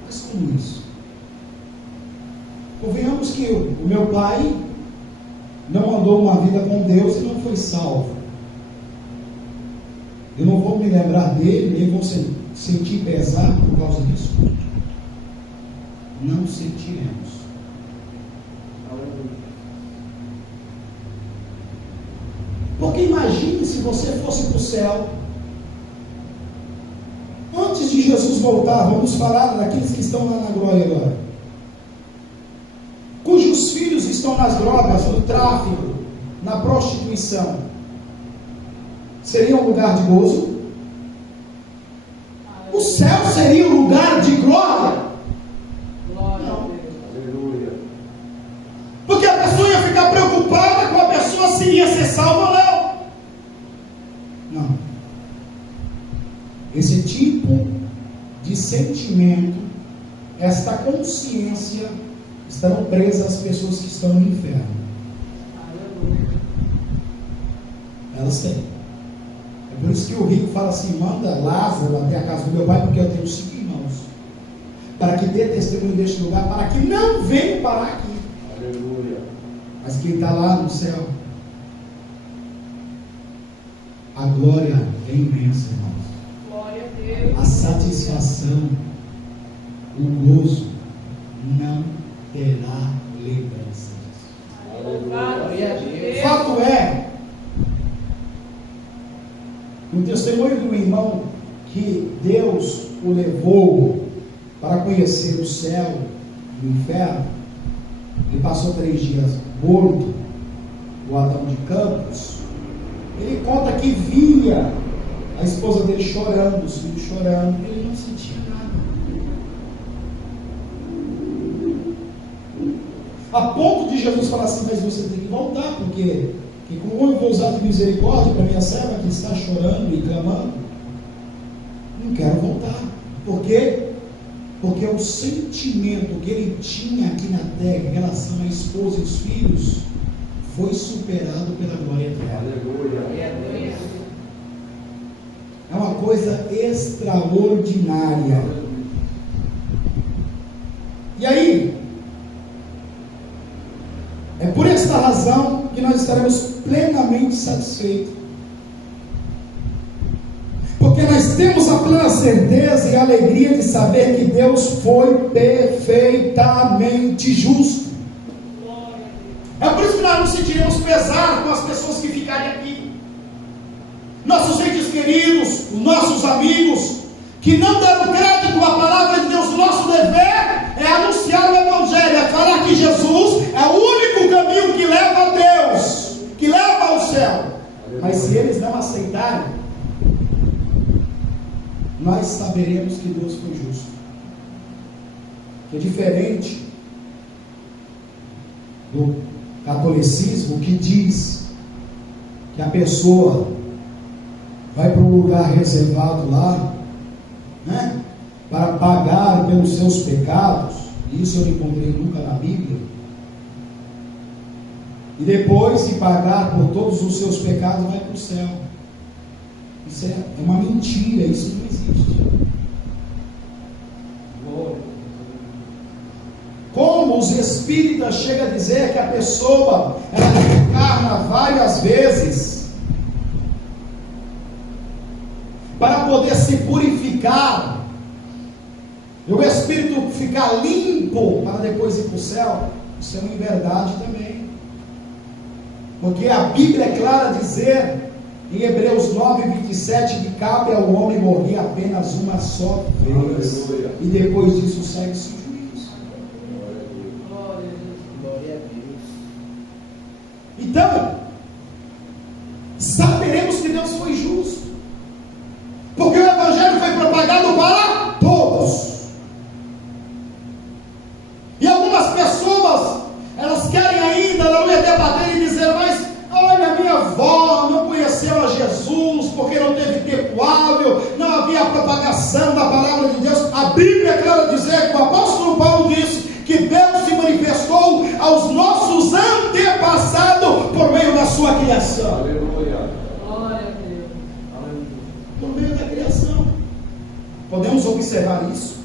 Mas como isso? Convenhamos que o meu pai não andou uma vida com Deus e não foi salvo. Eu não vou me lembrar dele, nem vou sentir pesar por causa disso. Não sentiremos. Aleluia. Porque imagine se você fosse para o céu, antes de Jesus voltar. Vamos falar daqueles que estão lá na glória agora, cujos filhos estão nas drogas, no tráfico, na prostituição. Seria um lugar de gozo? céu seria um lugar de glória? Glória a Não. Deus. Aleluia. Porque a pessoa ia ficar preocupada com a pessoa se ia ser salva ou não. Não. Esse tipo de sentimento, esta consciência, estarão presas as pessoas que estão no inferno. Aleluia. Elas têm. É por isso que o rico fala assim: manda Lázaro até a casa do meu pai, porque eu tenho 5 irmãos, para que dê testemunho deste lugar, para que não venham parar aqui. Aleluia. Mas quem está lá no céu, a glória é imensa, irmãos. Glória a Deus. A satisfação, o gozo, não terá lembrança disso. Louvado Glória a seja Deus. O fato é, no testemunho do irmão, que Deus o levou para conhecer o céu e o inferno. Ele passou 3 dias morto, o Adão de Campos. Ele conta que via a esposa dele chorando, os filhos chorando, e ele não sentia nada. A ponto de Jesus falar assim: mas você tem que voltar, porque como eu vou usar de misericórdia para minha serva que está chorando e clamando, não quero voltar. Por quê? Porque o sentimento que ele tinha aqui na terra em relação à esposa e os filhos foi superado pela glória eterna. Aleluia. Glória a Deus. É uma coisa extraordinária. E aí, é por esta razão que nós estaremos plenamente satisfeitos. Porque nós temos a plena certeza e a alegria de saber que Deus foi perfeitamente justo. É por isso que nós não sentiremos pesar com as pessoas que ficarem aqui. Nossos entes queridos, os nossos amigos, que não deram crédito à palavra de Deus. O nosso dever é anunciar o Evangelho, é falar que Jesus é o único caminho que leva a Deus, que leva ao céu. Mas se eles não aceitarem, nós saberemos que Deus foi justo. Que é diferente do catolicismo, que diz que a pessoa vai para um lugar reservado lá, né, para pagar pelos seus pecados. Isso eu não encontrei nunca na Bíblia. E depois de pagar por todos os seus pecados, vai para o céu. Isso é uma mentira, isso não existe. Como os espíritas chegam a dizer que a pessoa ela reencarna várias vezes para poder se purificar e o espírito ficar limpo para depois ir para o céu, isso é uma inverdade também. Porque a Bíblia é clara a dizer em Hebreus 9:27 que cabe ao homem morrer apenas uma só vez. Aleluia. E depois disso segue-se o juízo. Glória a Deus. Então, saberemos que Deus foi justo, porque o Evangelho foi propagado para todos. E algumas pessoas, elas querem ainda não debater e dizer: mas olha, minha avó não conheceu a Jesus porque não teve tempo hábil, não havia propagação da palavra de Deus. A Bíblia é clara a dizer que o apóstolo Paulo disse que Deus se manifestou aos nossos antepassados por meio da sua criação. Aleluia. Glória a Deus. Aleluia. Por meio da criação. Podemos observar isso,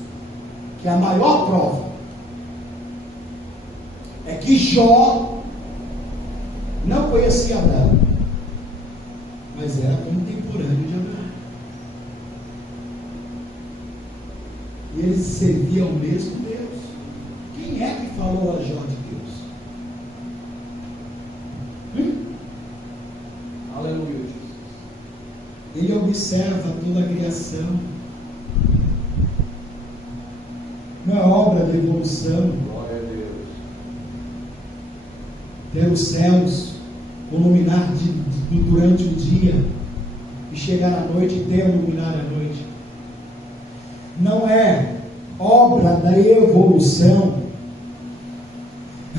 que a maior prova é que Jó não conhecia Abraão, mas era contemporâneo de Abraão. E eles serviam ao mesmo Deus. Quem é que falou a Jó de Deus? Aleluia, Jesus. Ele observa toda a criação. Não é obra de evolução. Glória a Deus. Ter os céus iluminar durante o dia e chegar à noite e ter iluminar a noite. não é obra da evolução,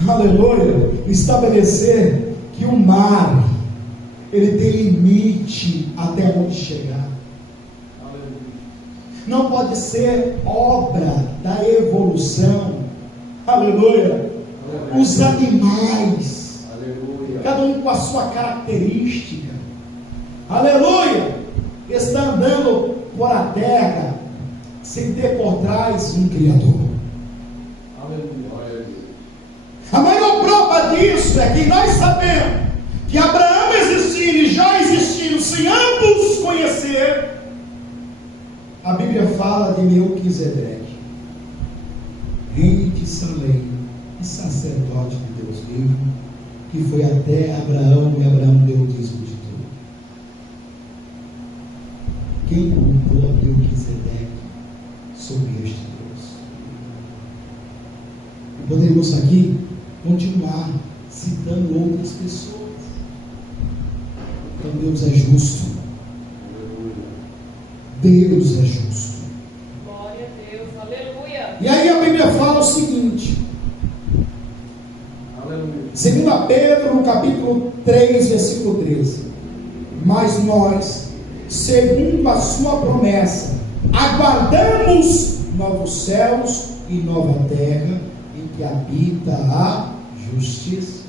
aleluia, estabelecer que o mar, ele tem limite até onde chegar. Não pode ser obra da evolução, aleluia, os animais, cada um com a sua característica, aleluia, está andando por a terra, sem ter por trás um Criador. A maior prova disso é que nós sabemos que Abraão existindo e já existindo, sem ambos conhecer, a Bíblia fala de Melquisedeque, rei de Salém, e sacerdote de Deus vivo, que foi até Abraão, e Abraão deu o dízimo de tudo. Quem colocou Melquisedeque sobre este Deus? E poderíamos aqui continuar citando outras pessoas. Então Deus é justo. Deus é justo. Glória a Deus, aleluia. E aí a Bíblia fala o seguinte, 2 Pedro, no capítulo 3, versículo 13: mas nós, segundo a sua promessa, aguardamos novos céus e nova terra, em que habita a justiça.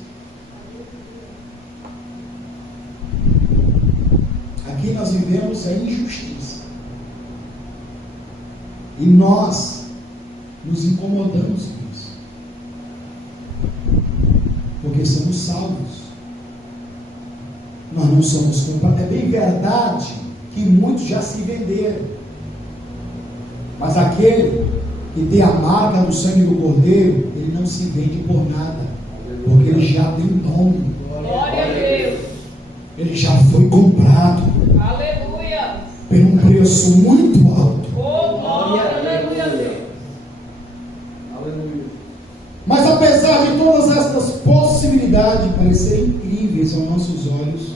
Aqui nós vivemos a injustiça, e nós nos incomodamos com isso, porque somos salvos, nós não somos comprados. É bem verdade que muitos já se venderam, mas aquele que tem a marca do sangue do Cordeiro, ele não se vende por nada, porque ele já tem nome. Glória a Deus. Ele já foi comprado. Aleluia. Por um preço muito alto. Oh, glória, aleluia a Deus. Aleluia. Mas apesar de todas estas possibilidades parecerem incríveis aos nossos olhos,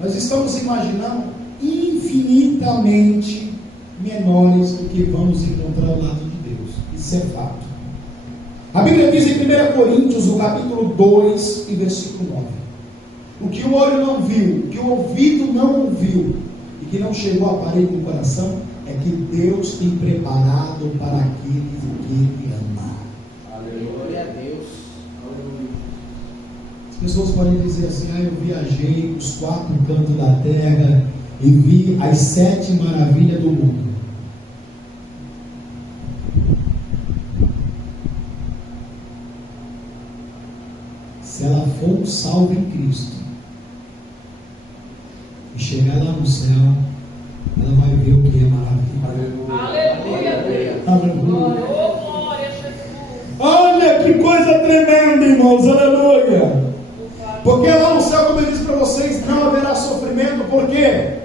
nós estamos imaginando infinitamente menores do que vamos encontrar ao lado de Deus. Isso é fato. A Bíblia diz em 1 Coríntios, no capítulo 2 e versículo 9: o que o olho não viu, o que o ouvido não ouviu, e que não chegou a parede no coração, é que Deus tem preparado para aqueles que Ele ama. Glória a Deus. As pessoas podem dizer assim: eu viajei os 4 cantos da terra e vi as 7 maravilhas do mundo. Se ela for salva em Cristo e chegar lá no céu, ela vai ver o que é maravilha. Aleluia, Deus. Aleluia. Oh, glória a Jesus. Olha que coisa tremenda, irmãos, aleluia. Porque lá no céu, como eu disse para vocês, não haverá sofrimento, porque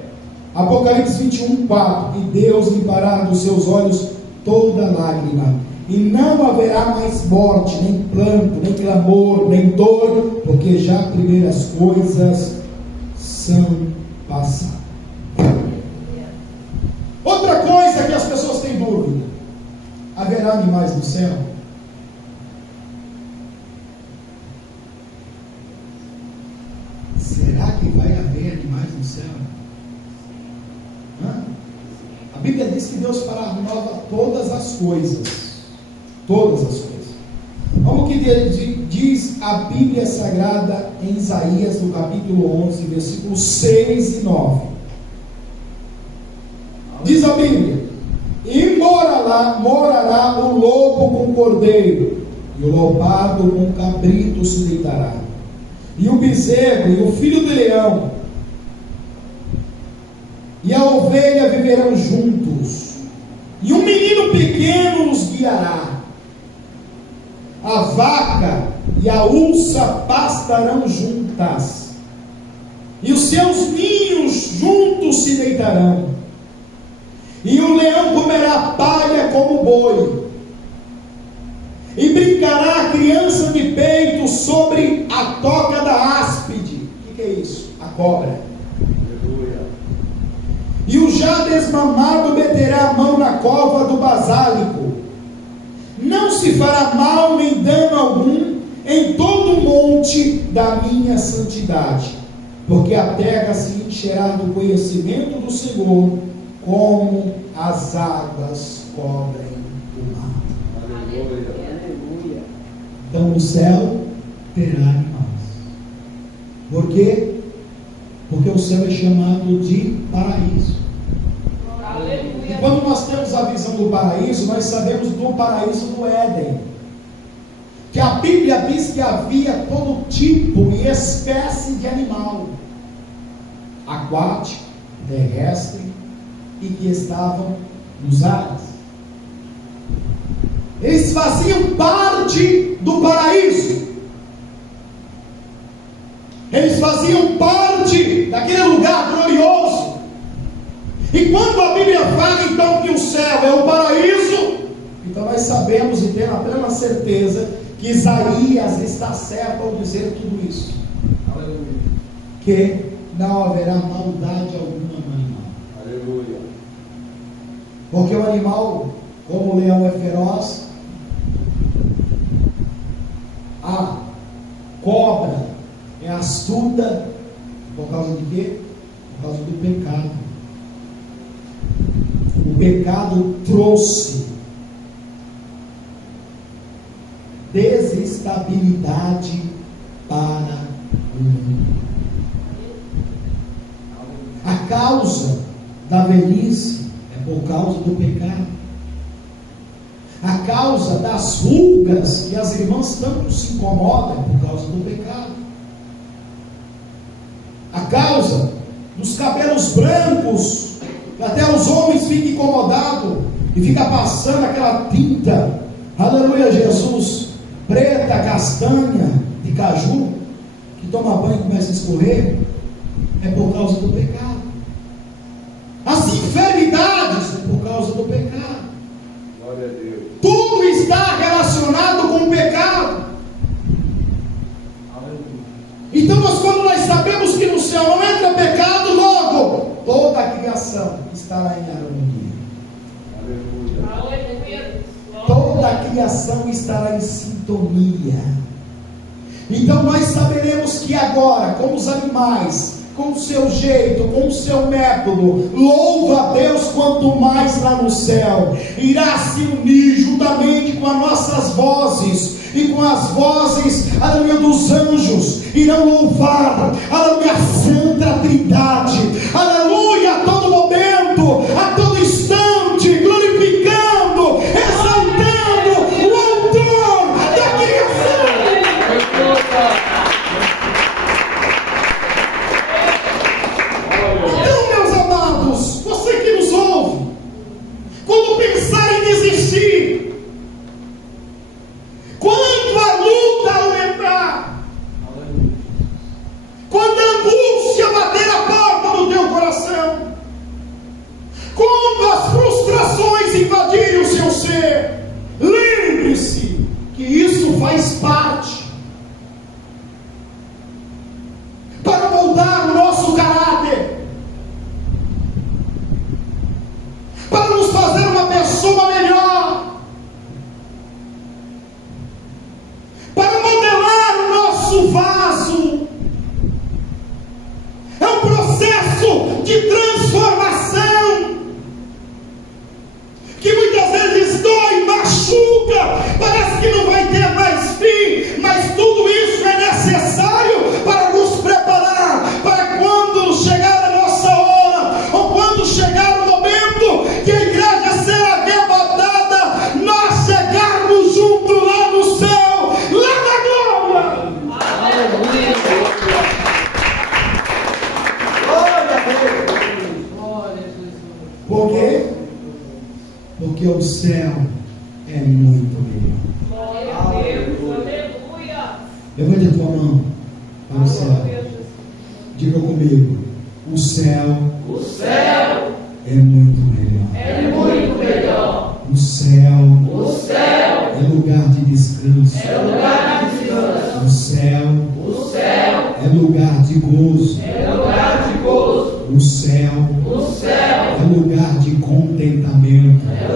Apocalipse 21, 4: e Deus limpará dos seus olhos toda lágrima, e não haverá mais morte, nem pranto, nem clamor, nem dor, porque já primeiras coisas são passadas. Outra coisa que as pessoas têm dúvida: haverá animais no céu? Será que vai haver animais no céu? A Bíblia diz que Deus fará nova todas as coisas. Todas as coisas. Olha o que diz a Bíblia Sagrada em Isaías, no capítulo 11, versículos 6 e 9. Diz a Bíblia: e morará o lobo com o cordeiro, e o leopardo com o cabrito se deitará, e o bezerro e o filho do leão e a ovelha viverão juntos, e um menino pequeno os guiará. A vaca e a ursa pastarão juntas, e os seus ninhos juntos se deitarão, e o leão comerá palha como boi, e brincará a criança de peito sobre a toca da áspide. O que é isso? A cobra. E o já desmamado cova do basálico. Não se fará mal nem dano algum em todo o monte da minha santidade, porque a terra se encherá do conhecimento do Senhor, como as águas cobrem o mar. Aleluia. Então o céu terá animais. Por quê? Porque o céu é chamado de paraíso. E quando nós temos a visão do paraíso, nós sabemos do paraíso do Éden, que a Bíblia diz que havia todo tipo e espécie de animal, aquático, terrestre, e que estavam nos ares. Eles faziam parte do paraíso. Eles faziam parte daquele lugar glorioso. E quando a Bíblia fala então que o céu é o paraíso, então nós sabemos e temos a plena certeza que Isaías está certo ao dizer tudo isso. Aleluia. Que não haverá maldade alguma no animal. Aleluia. Porque o animal, como o leão é feroz, a cobra é astuta, por causa de quê? Por causa do pecado. O pecado trouxe desestabilidade para o mundo. A causa da velhice é por causa do pecado. A causa das rugas que as irmãs tanto se incomodam é por causa do pecado. A causa dos cabelos brancos, que até os homens ficam incomodados e ficam passando aquela tinta, aleluia Jesus, preta, castanha, de caju, que toma banho e começa a escorrer, é por causa do pecado. As enfermidades é por causa do pecado. Glória a Deus. Tudo está relacionado com o pecado. Aleluia. Então quando nós sabemos que no céu não entra pecado, logo toda a criação estará em harmonia. Aleluia. Toda a criação estará em sintonia. Então nós saberemos que agora, como os animais, com o seu jeito, com o seu método, louva a Deus quanto mais lá no céu, irá se unir juntamente com as nossas vozes e com as vozes, aleluia, dos anjos, irão louvar, aleluia, a Santa Trindade, aleluia, a todo momento, a todo instante, glorificando, exaltando o autor da criação. Então, meus amados, você que nos ouve, quando pensar em desistir, quando a luta aumentar, quando a angústia bater a porta do teu coração, quando as frustrações invadirem o seu ser, lembre-se que isso faz parte para moldar o nosso caráter, para nos fazer uma pessoa melhor, para modelar o nosso vaso. É um processo de transformação que muitas vezes dói, machuca, parece que não vai ter mais fim, mas tudo isso é necessário para nos preparar para quando chegar a nossa hora, ou quando chegar o momento que a igreja será arrebatada, nós chegarmos junto lá no céu, lá na glória. Aleluia. Glória a Deus. Glória a Jesus. Por quê? Porque o céu é muito melhor. Glória a Deus. Aleluia. Levante a tua mão para o céu. Diga comigo: o céu é muito melhor. É muito melhor. O céu é lugar de descanso. É lugar de descanso. O céu é lugar de gozo. É lugar de gozo. O céu é lugar de contentamento. É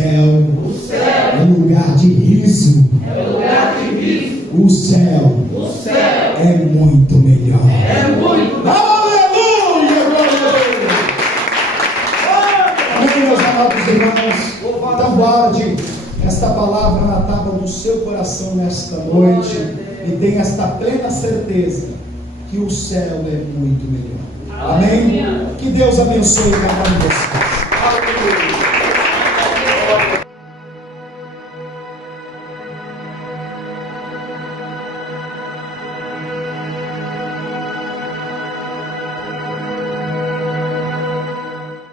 céu é lugar de riso. O céu é muito melhor. Aleluia! Amém, meus amados irmãos. Então guarde esta palavra na tábua do seu coração nesta noite e tenha esta plena certeza que o céu é muito melhor. Amém? Que Deus abençoe cada um de vocês.